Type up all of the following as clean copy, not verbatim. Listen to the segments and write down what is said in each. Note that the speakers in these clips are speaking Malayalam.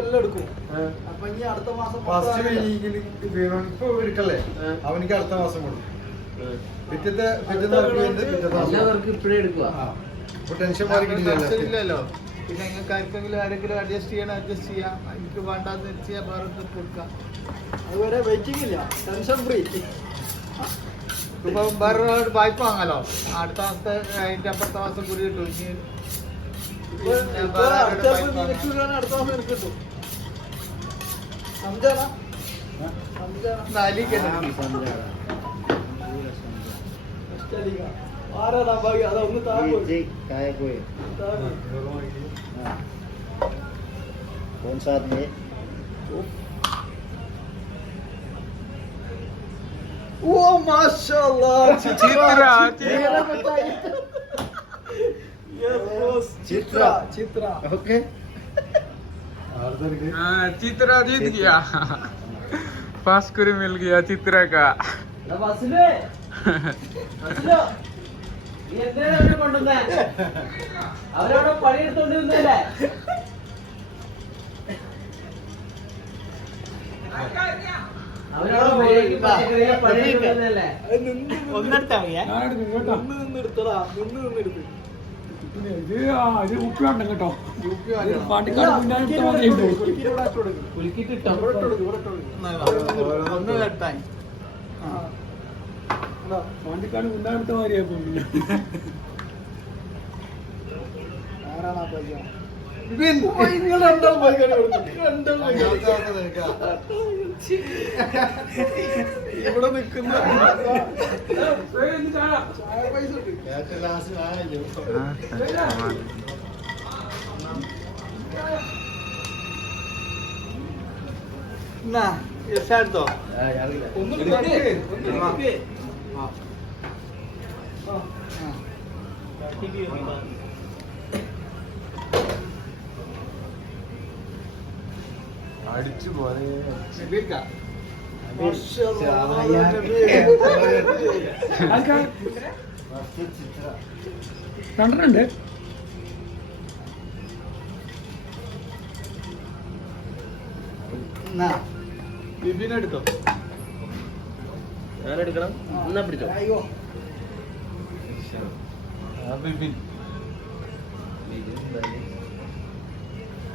എല്ലാം എടുക്കും. അപ്പൊ ഇനി അടുത്ത മാസം ഇപ്പൊ എടുക്കല്ലേ അവനിക്ക് അടുത്ത മാസം കൊടുക്കും. ടെൻഷൻ ഇല്ലല്ലോ. പിന്നെ നിങ്ങൾക്ക് ആർക്കെങ്കിലും ആരെങ്കിലും അഡ്ജസ്റ്റ് ചെയ്യാം. എനിക്ക് വേണ്ടാന്ന് വെച്ചാൽ വേറെ കൊടുക്കാം. അതുവരെ വെയിറ്റിംഗ് ഇല്ല, ടെൻഷൻ ഫ്രീ. ഇപ്പൊ വേറെ വായ്പ വാങ്ങാലോ. അടുത്ത മാസത്തെ അതിന്റെ അപ്പുറത്തെ മാസം കൂടി കിട്ടും. അടുത്ത മാസം എനിക്ക് കിട്ടും. സമജാണോ? ആരാടാ ഭാഗ്യ? അതൊന്ന് कौन सा आदमी है? ओ माशाल्लाह चित्रा ओके चित्रा जीत गया. पास्कुरी मिल गया चित्रा का. അവരവിടെ പണിയെടുത്തോണ്ടിരുന്നല്ലേ? ഒന്നെടുത്താ നിന്നെടുത്തടാ. നിന്നെടുത്ത് ഉപ്പിയുണ്ട് കേട്ടോ. ഒന്ന് കെട്ടാൻ പാണ്ടിക്കാട് മുന്നാടുത്ത മാതിരിയാ പോകുന്നില്ല. ആരാണാ പയ്യ? നിങ്ങൾ രണ്ടാൾ പൈകാണ് ഇവിടെ നിൽക്കുന്ന എടുത്തോ. അടിച്ചു പോലെ കണ്ടിട്ടുണ്ട്. ബിബിനെടുത്തോ. ഞാനെടുക്കണം. എന്നാ പിടിച്ചോ.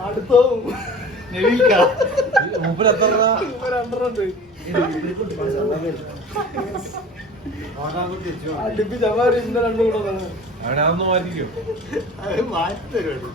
അടുത്തോ അവിടെയൊന്നും മാറ്റിക്കോ. അത് മാറ്റി തരും.